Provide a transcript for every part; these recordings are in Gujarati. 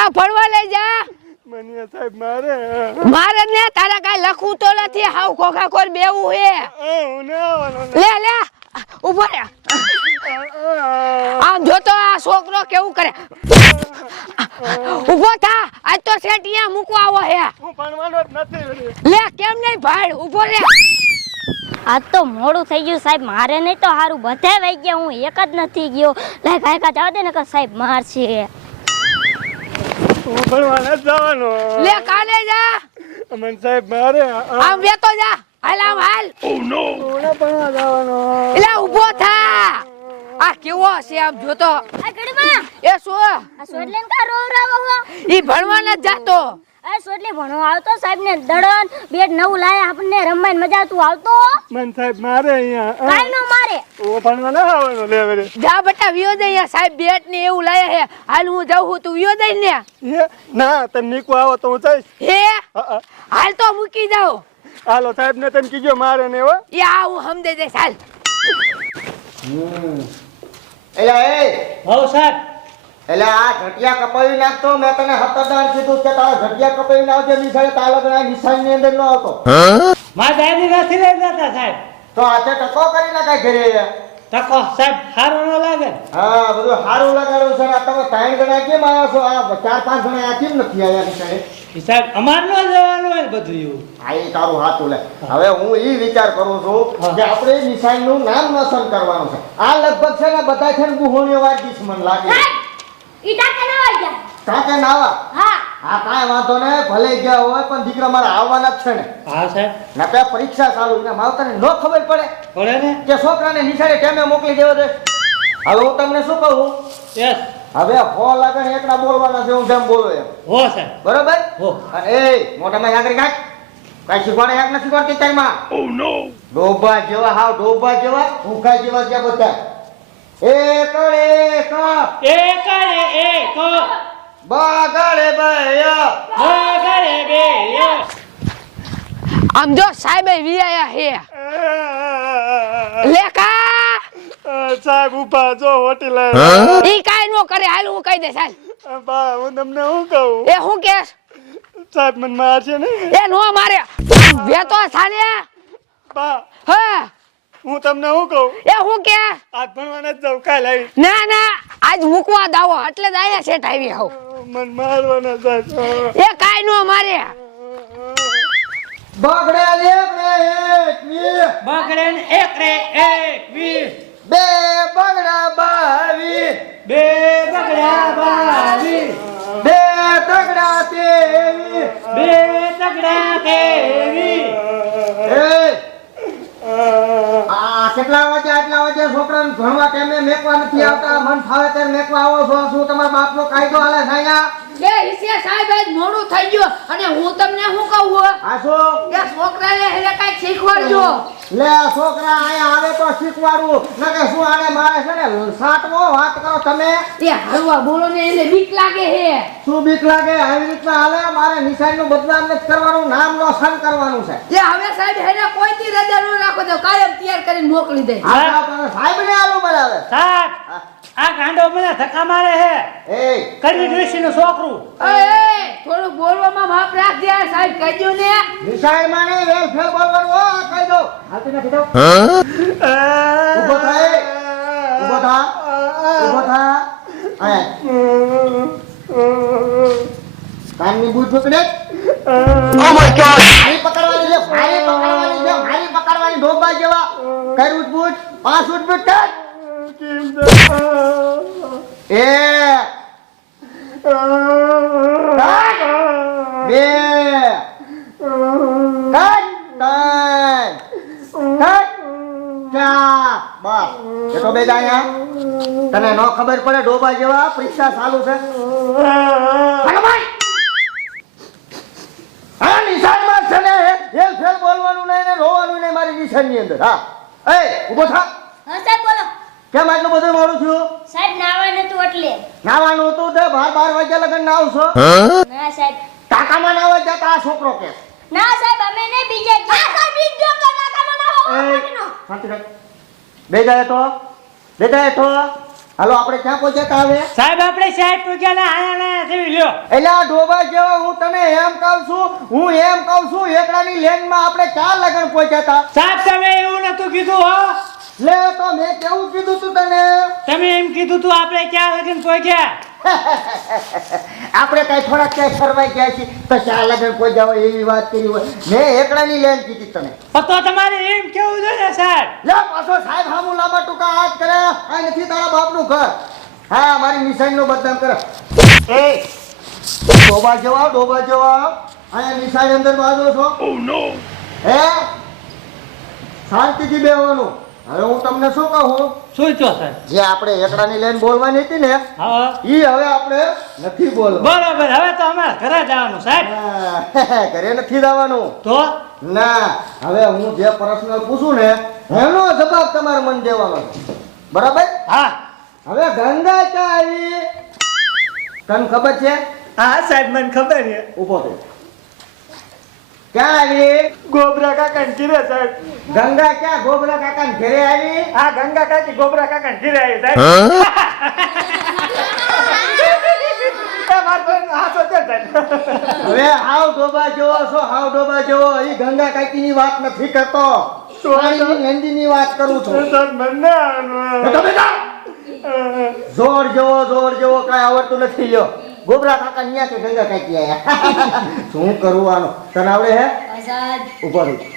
જા ફરવા લઈ જા. મનિયા સાહેબ મારે. મારે ને તારા કાંઈ લખવું તો નથી. હાવ ખોખા કોર બેવું હે. હું ને આવવાનો લે લે. ઊભો રે. આમ જોતો આ છોકરો કેવું કરે. ઊભો થા. આજ તો સેટિયા મૂકવા આવો હે. હું ભણવાનો જ નથી લે કેમ નહીં ભાઈ ઊભો રે. આજ તો મોડું થઈ ગયું સાહેબ. મારે નહીં તો સારું બધે વહી ગયા. હું એક જ નથી ગયો. લે કાંઈ જવા દે ને કે સાહેબ મારશે. હું ભણવા નથી જવાનો. લે કાલે જા. મને સાહેબ મારે આમ બેતો જા. હાલ આમ હાલ. હું ના ભણવા જવાનો. એટલે ઊભો થા. આ કેવો છે આમ જોતો. આ ગડમાં એ શું? આ સોડલે કા રો હો? ઈ ભણવા નથી જાતો. આ સોડલે ભણો આવતો સાહેબ ને દડન બેટ નવું લાય આપણને રમવાની મજા તું આવતો? મન સાહેબ મારે અહીંયા કાઈ નો મારે. ઓ ભણવા ના આવવાનો લે વરે જા બટા વિયો દે અહીંયા સાહેબ બેટ ને એવું લાયા હે. હાલ હું જાઉં છું તું વિયો દે ને ના તમે નીકળો આવો તો હું જઈશ. હે? હા, હા. હાલ તો મૂકી જાઓ હાલો સાહેબ ને તમે કીજો મારે ને હો એ આ હું સમજે દે હાલ. એલા એ. હો સાહેબ. એટલે આ ઘટિયા કપાવી નાખતો મેં તને હતરદાર કીધું કે તારા ઘટિયા કપાવી નાખજે નિશાળે તાલગના નિશાળની અંદર ન હતો. મારા દાદી નથી લઈ જતા સાહેબ. તો આજે ટકો કરી નાખાય ઘરે ટકો સાહેબ સારું ન લાગે. હા બધું સારું લગાડ્યું છે આ તમે ત્રણ જણા કેમ આવ્યા છો? આ ચાર પાંચ જણા આ કેમ નથી આવ્યા નિશાળે સાહેબ અમાર ન જવાનું હોય બધું એવું. હા એ તારું હાથું લે. હવે હું એ વિચાર કરું છું કે આપણે નિશાળનું નામ રોશન કરવાનું છે. આ લગભગ છે ને બધા છે ને ગુહોણીઓ વાત છે મને લાગે ઈ ટાકે ના આવી ગયા. કાકે નાવા હા. હા કાંઈ વાંધો ને ભલે ગયા હોય પણ દીકરા મારા આવવાના જ છે ને. હા સાહેબ. ને પે પરીક્ષા ચાલુ એના માવતરને નો ખબર પડે પડે ને? કે છોકરાને નિશાળે ટેમે મોકલી દેવો દે. હવે હું તમને શું કહું? યસ. હવે હો લાગે ને એકલા બોલવાના છે હું જેમ બોલો એમ. હો સાહેબ. બરોબર? હો. અને એ મોટામાં આગળ કાઢ કઈ શીખવાડે એક નથી શીખવાડતી તારમાં ઓ નો ડોબા જેવા હાવ ડોબા જેવા ભૂખા જેવા ત્યાં બધા. એક એક એકડે એક બાગડે બયા બગડે બે આમ જો સાહેબ આયા હે. લેખા સાહેબ ઊભા જો હોટી લે ઈ કાઈ નો કરે હાલ હું કહી દઈશ હાલ. બા હું તમને હું કહું? એ હું કે સાહેબ મને મારશે ને? એ નો મારે. વેતો થાને બા. હે? હું તમને શું કહું? એ હું કે? આજ ભણવા નથી જાઉં કાલ આવી. ના ના આજ મૂકવા દાવો એટલે જ આયા સેટ આવી હોવ મને મારવાના સાહેબ એ કાઈ નો મારે. બગડે એક ને એક વી બગડે ને એક રે એક વી બે બગડા બાવી બે બગડા બાવી બે તગડા તેવી બે તગડા તેવીસ એ આ કેટલા વાગે છોકરાને ભણવા ટાઈમે મેકવા નથી આવતા? મન ફાવે ત્યારે મેકવા આવો છો. શું તમારા બાપનો કાયદો હાલે છે અહીંયા? બે સાહેબ આજ મોડું થઈ ગયું. અને હું તમને શું કહું આસો કે છોકરાને એને કઈ શીખવાડજો. લે આ છોકરા અહીંયા આવે તો શીખવાડું. ન કે શું આને મારે છે ને સાતમો વાત કરો તમે. એ હળવા બોલો ને એને બીક લાગે હે. શું બીક લાગે? આવી રીતના હાલે? મારે નિશાનનું બદનામ નથી કરવાનું નામ રોશન કરવાનું છે. એ હવે સાહેબ એને કોઈ થી રજા નો રાખો તો કાયમ તૈયાર કરીને મોકલી દે. સાહેબ ને આલું બનાવે. સાહેબ આ ગાંડો મને ધક્કા મારે હે. એ. કરવી ડોશી નું છોકરું. એ થોડું બોલવામાં માફ રાખજે આ સાહેબ કહેજો ને. નિશાળમાં માને વેલ ફેલ બોલવાનું હો કહી દો. હાલતી નથી દઉં ઊભો થાય ઊભો થા ઊભો થા. આય. કાનની બૂટ પકડે. મારી પકડવાની છે મારી પકડવાની છે મારી પકડવાની ઢોબા જેવા. કઈ ઉઠ બૂટ? પાંચ ઉઠ બૂટ એ. બે. ત્રણ. ત્રણ. ત્રણ. ચાર. બસ. એ તો બે જાય તને ન ખબર પડે ડોબા જેવા પરીક્ષા ચાલુ છે. હા નિશાનમાં છે ને હેલ ફેલ બોલવાનું નહીં ને રોવાનું નહીં મારી નિશાનની અંદર. હા. એ ઊભો થા. હા સાહેબ બોલો. કેમ આટલું બધું મોડું થયું? સાહેબ નાવાનું હતું એટલે. નાવાનું હતું તે બાર બાર વાગ્યા લગન નાવશો ના સાહેબ. ટાકામાં હોય જતા આ છોકરો કે. ના સાહેબ અમે નહીં બીજે આ સાહેબ બીજો તો નાકામાં ના એ, શાંતિ રાખ. બેજા તો. બે તો. હાલો આપણે ક્યાં પહોંચ્યા તા હવે? સાહેબ આપણે સાહેબ પૂગ્યા ને આયા ને જેવી લ્યો. એટલે આ જેવો જેવા હું તને એમ કહું છું હું એમ કહું છું એકડાની લેનમાં આપણે ચાર લગન પહોંચ્યા તા. સાહેબ તમે એવું નતું કીધું હો. લે તો મેં કેવું કીધું તું તને? તમે એમ કીધું તું આપણે ક્યાં લગન પહોંચ્યા. આપણે કઈ થોડાક ક્યાંય ફરવાઈ ગયા છીએ. તો ચાર લગન કોઈ જાવ એવી વાત કરી હોય. મેં એકડાની લેન કીધી તમે તો તમારે એમ કેવું છે ને સાહેબ? લે પાછો સાહેબ હામું લાંબા ટૂંકા હાથ કરે. આ નથી તારા બાપનું ઘર. હા મારી નિશાનીનું બદનામ કરે. એ ડોબા જવા ડોબા જવા અહીંયા નિશાની અંદર બાંધો છો. હે? શાંતિથી બેહવાનું. હવે હું તમને શું કહું? શું છો સાહેબ? જે આપણે એકડાની લઈને બોલવાની હતી ને હા. ઈ હવે આપણે નથી બોલ બરાબર હવે તો અમારે ઘરે જવાનું સાહેબ. હા, ઘરે નથી જવાનું. તો? ના હવે હું જે પર્સનલ પૂછું ને એનો જવાબ તમારે મન દેવાનો છે. બરાબર? હા. હવે ગંગા ક્યાં આવી તને ખબર છે? હા સાહેબ મને ખબર છે. ઊભો થઈ ક્યાં આવી? ગોબરા કાકા ને ઘીરે સાહેબ. ગંગા ક્યાં? ગોબરા કાકા ઘરે આવી? હા ગંગા કાકી ગોબરા કાકા ને ઘીરે આવી સાહેબ. હવે હાવ ડોબા જેવો છો હાવ ડોબા જેવો. એ ગંગા કાકી ની વાત નથી કરતો. નંદી ની વાત કરું છું. જોર જેવો જોર જેવો કઈ આવડતું નથી લ્યો. ગોબરા કાકા ન્યા કે ગંગા કાકી આયા. શું કરવાનું તને આવડે હે? ઊભો રહી.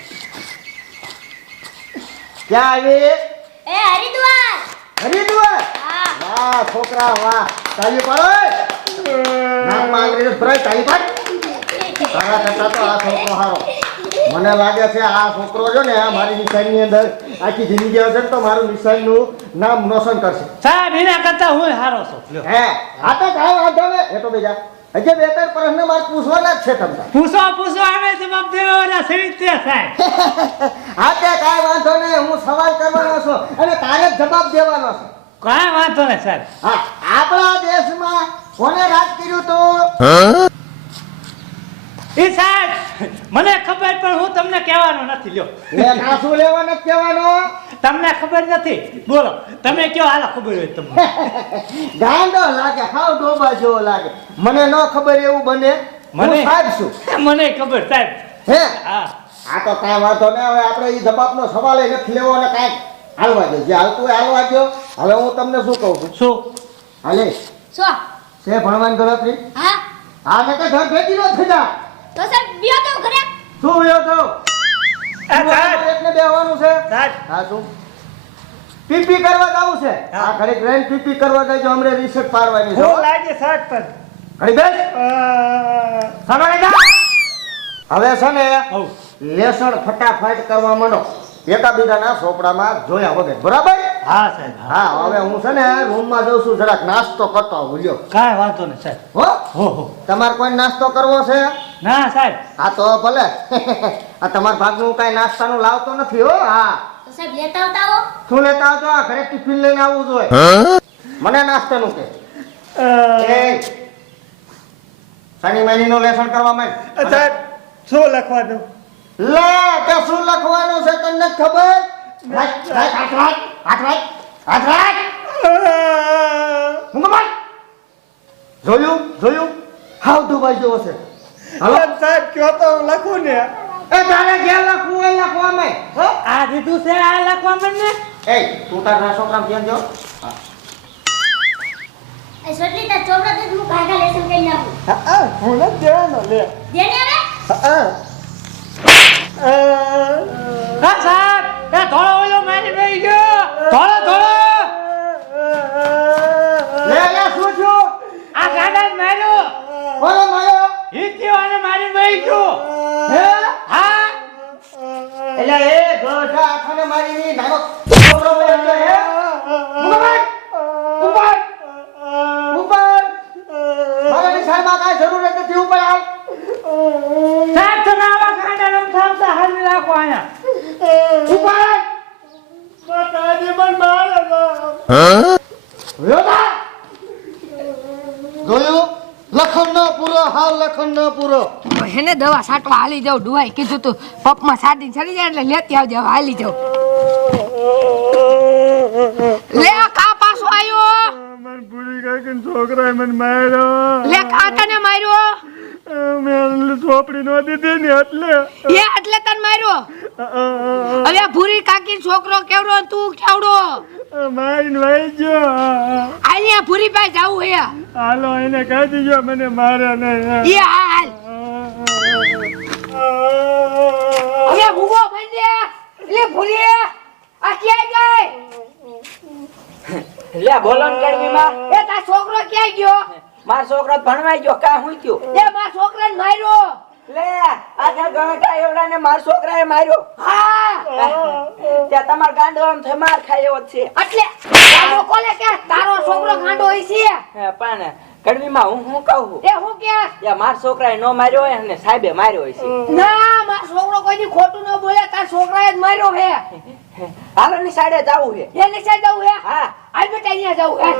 ક્યાં આવી? એ હરિદ્વાર. હરિદ્વાર? વાહ છોકરા વાહ. તાલી પાડો નાકમાં અંગ્રેજ ભરાય તાલી પાડ તારા કરતા તો આ છોકરો હારો મને લાગે છે આ છોકરો છે ને મારી નિશાનની અંદર આખી જિંદગી હશે તો મારું નિશાનનું નામ રોશન કરશે. સાહેબ એના કરતા હું હારો છું. હે આ તો કાંઈ વાંધો ને એ તો બીજા. હજી બે ત્રણ પ્રશ્ન મારે પૂછવાના જ છે તમને. પૂછો પૂછો આવે જવાબ દેવાના છે જ તે સાહેબ. હા તે કાંઈ વાંધો નહીં. હું સવાલ કરવાનો છું અને તારે જ જવાબ દેવાનો છે. કાંઈ વાંધો નહીં સાહેબ. હા આપણા દેશમાં કોને રાજ કર્યું તું એ સાહેબ મને ખબર પણ હું તમને કહેવાનો નથી લ્યો. લે કાસુ લેવા નથી કહેવાનો. તમને ખબર નથી? બોલો તમે કયો હાલો ખબર હોય તમને. ગાંડો લાગે હાવ ડોબા જેવો લાગે. મને ન ખબર એવું બને. મને? સાહેબ શું મને ખબર સાહેબ. હે? હા. આ તો કાંઈ વાંધો નહીં હવે આપણે એ જવાબનો સવાલ એ નથી લેવો ને કાંઈક હાલવા દો જે હાલતું હોય હાલવા દો હવે હું તમને શું કહું છું? શું? હાલે. શું? છે ભણવાની ગણતરી? હા. આ ને કઈ ઘર ભેગી ન થઈ જા તો સાહેબ બ્યો તો ઘરે. શું વયો તો એ સાહેબ એકને બેહવાનું છે? સાહેબ હા શું? પીપી કરવા જાવું છે? આ ઘડી ગ્રેન્ડ પીપી કરવા જજો અમને રિસેટ પાડવાની છે હું લાગે સાહેબ પર ઘડી બેસ. સાંભળે જા. હવે છે ને લેસણ ફટાફટ કરવા માંડો એકાબીજાના સોપડામાં જોયા વગર. બરાબર? હા સાહેબ હા. હવે હું છે ને રૂમમાં જઉં છું જરાક નાસ્તો કરતો આવું લ્યો. કાંઈ વાંધો નહીં સાહેબ. હો? હો હો. તમારે કોઈ નાસ્તો કરવો છે? ના સાહેબ. હા તો ભલે. આ તમારા ભાગનું કાંઈ નાસ્તાનું લાવતો નથી હો હા. તો સાહેબ લેતા આવતા હો. શું લેતા આવતો આ ઘરે ટિફિન લઈને આવવું જોઈએ. મને નાસ્તાનું કે. એ શનિ મહિનીનું લેસન કરવા માંડ. સાહેબ શું લખવા દઉં લે તો શું લખવાનું છે તને ખબર? રાખ, રાખ, રાખ, હાથ રાખ, હાથ રાખ. ઊંઘ માર. જોયું જોયું? હાવ દુબાઈ જેવો છે. હાલો. સાહેબ કયો તો હું લખું ને? એ તારે ઘેર લખવું હોય લખવા. હો? આ દીધું છે આ લખવા મને એ તું તારા છોકરા ધ્યાન જો એ સોટલી તાર ચોપડા દે હું કાકા લેસન કરી નાખું. હા, હા, હું નથી દેવાનો લે. દેને આવે હા, હા. હા સાહેબ. એ ધોળો ઓલો મારી રહી ગયો. ધોળો ધોળો. લે લે શું છું આ ગાડા જ માર્યો. બોલો માયો હિત્યો અને મારી રહી ગયો. હે? હા. એટલે એ ગોઠા આખાને મારી ની નાનો છોકરો બોલે છે હે ઉપર ઉપર ઉપર મારા નિશાળમાં કાંઈ જરૂર જ નથી ઉપર હાલ સાહેબ તમે આવા ગાડા રમતા આવતા હાલી રાખો અહીંયા ઉપર માતાજી પણ મારે બાપ. યોદા જોયું લખન ન પૂરો હાલ લખન ન પૂરો હેને દવા સાટવા હાલી જાવ ડુવાઈ કીધું તું પપમાં સાડી ચડી જાય એટલે લેતી આવજે હાલી જાવ લે આ કા પાછો આવ્યો છોકરાએ મને માર્યો. લે કાકાને માર્યો? મેં ચોપડી નો દીધી ને એટલે. એ એટલે તને માર્યો? હવે ભૂરી કાકી છોકરો કેવડો તું કેવડો? મારીને ગયો. ભૂરી પાસે જાવું હે. હાલો એને કહી દીજો મને મારે નહીં. એ હાલ. હવે ભૂગો બંધે. લે ભૂરી આ ક્યાં ગઈ લે એ તાર છોકરો ક્યાં ગયો? મારો છોકરો ભણવાઈ ગયો કા હું થયો એ મારા છોકરાને માર્યો લે આખા ને એવડાને છોકરા છોકરાએ માર્યો હા ત્યાં તમાર ગાંડો આમ થઈ માર ખાય એવો છે એટલે તારો કોલે કે તારો છોકરો ગાંડો હોય છે હે, પણ કડવીમાં હું હું કહું એ હું કે યા માર છોકરાએ નો માર્યો હોય અને સાહેબે માર્યો હોય છે ના મારો છોકરો કોઈ ખોટું ન બોલે તાર છોકરાએ જ માર્યો હે હાલો ની સાડે જાવું હે એ નિશાળ જવું હે હા આઈ બેટા અહીંયા જવું હે